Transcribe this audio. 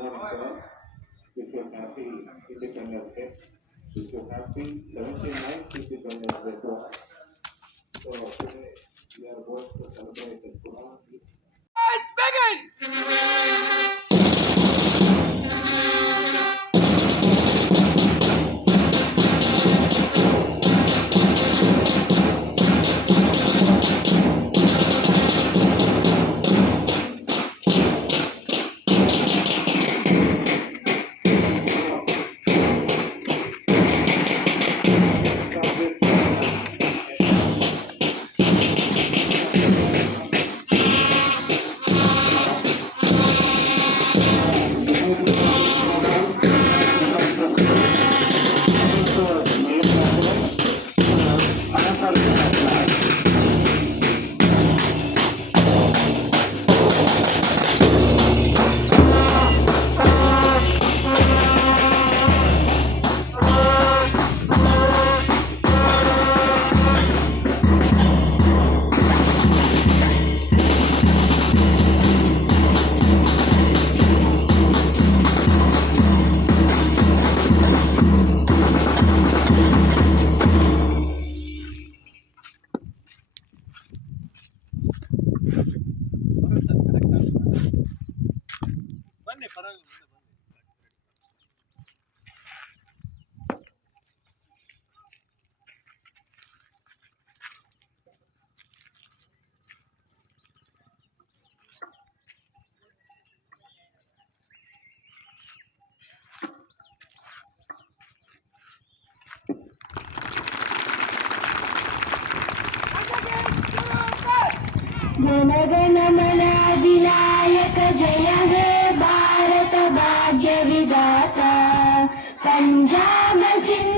America, if you're happy Independence Day, if you're happy 79th Independence Day to us. So today we are going to celebrate the Quran. It's begin! ಬನ್ನಿ ಪರವಾಗಿಲ್ಲ जनगण मन अधिनायक जय हे भारत भाग्य विधाता पंजाब सिंध